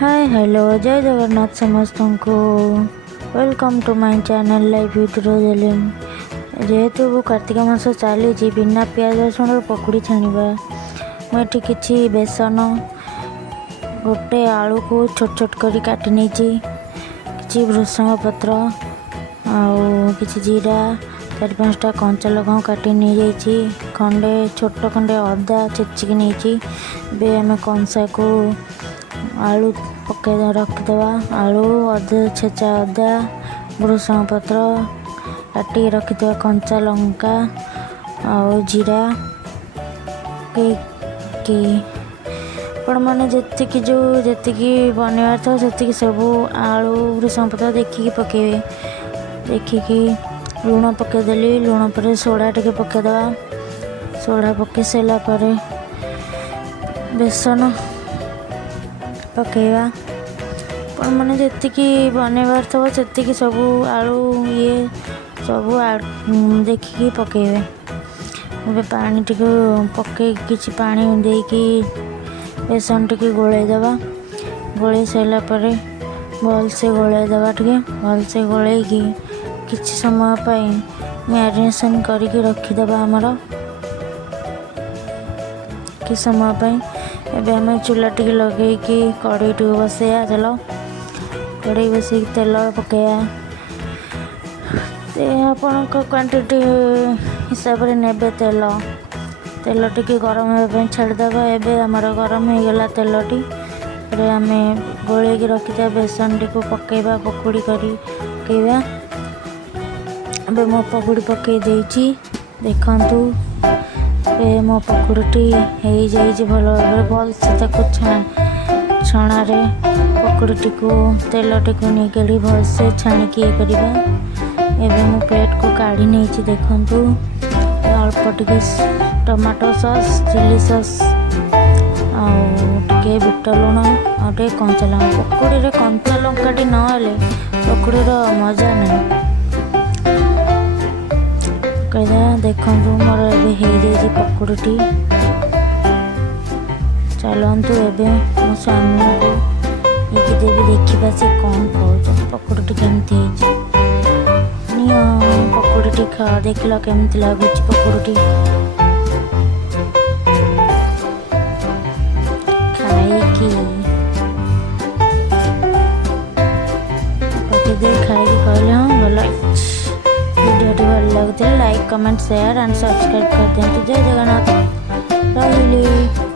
Hi hello जय जगन्नाथ समस्त को welcome to my channel life with Roselin. जेहेतु कार्तिक मास चली बिना प्याज रसुण पकुड़ी छाणवा मुझे किसी बेसन गोटे आलू को छोट छोट कर काटी नहीं कि भृषंग पत्र कि जीरा 4-5टा कंचा लगा काटी नहीं जाइए खंडे छोट खंडे अदा छेचिकी नहीं आम कंसा को आलू पके रखिदेवा आलू अदा छेचा अदा भृषंग पत्र काटी रखिदेवा कंचा लंका आउ जीरा मैंने जी जो जी बनवार था से सब आलू भृषंग पत्र देखिकी पकेबे देखिकी लुण पकईदेली लुण पर सोडा टे पकईदवा सोडा पकई सारा पर बेसन पकेवा मैंने जी बनवार था से सब आलू ये सब देखिकी पकेबे पानी टी पकई कि पानी देकी बेसन टी गोलैदवा गोल सारा पर भलसे गोलैदवा टे भलसे गोलैकी किछि समय पाई मैरिनेशन करके रखीदेवा आमर कि समय पाई एबे आम चूल्हा टी लगे कड़े टी बसैया चलो कड़े बस तेल पकड़ा आपण क्वांटिटी हिसाब से नेबे तेल तेल टी गरम होगा छाड़देवा एबे आमर गरम हो गला तेल टी आम गोल रखी बेसन टी पकईवा पकुड़ी पकईवा अब मो पकुड़ी पकई देछि देखंतु मो पकुड़ीटी हो जाइए भल भाव भल से छणा पकुड़ीटी को तेल टी नहीं भल से छाणिकी ये करवा एवं मो प्लेट को काढ़ी नहीं देखंतु अल्प टिके टमाटो सॉस चिली सॉस आटे बिट लुण आटे कंचा लंका पकुड़ी रे कंचा लंकाटी नहेले पकुड़ीर मजा नहीं कदा देखु मोर ए पकुड़ीटी चलतु एवं मो स्वामी को ये देवी देखा सी कौन कह पकुड़ीटी केमती पकुड़ीटी खा देख केमती लगुच पकुड़ीटी खाई खाई कहले हाँ भल वीडियो भल लगे like comment share and subscribe कर दिखाते। जय जगन्नाथ रही।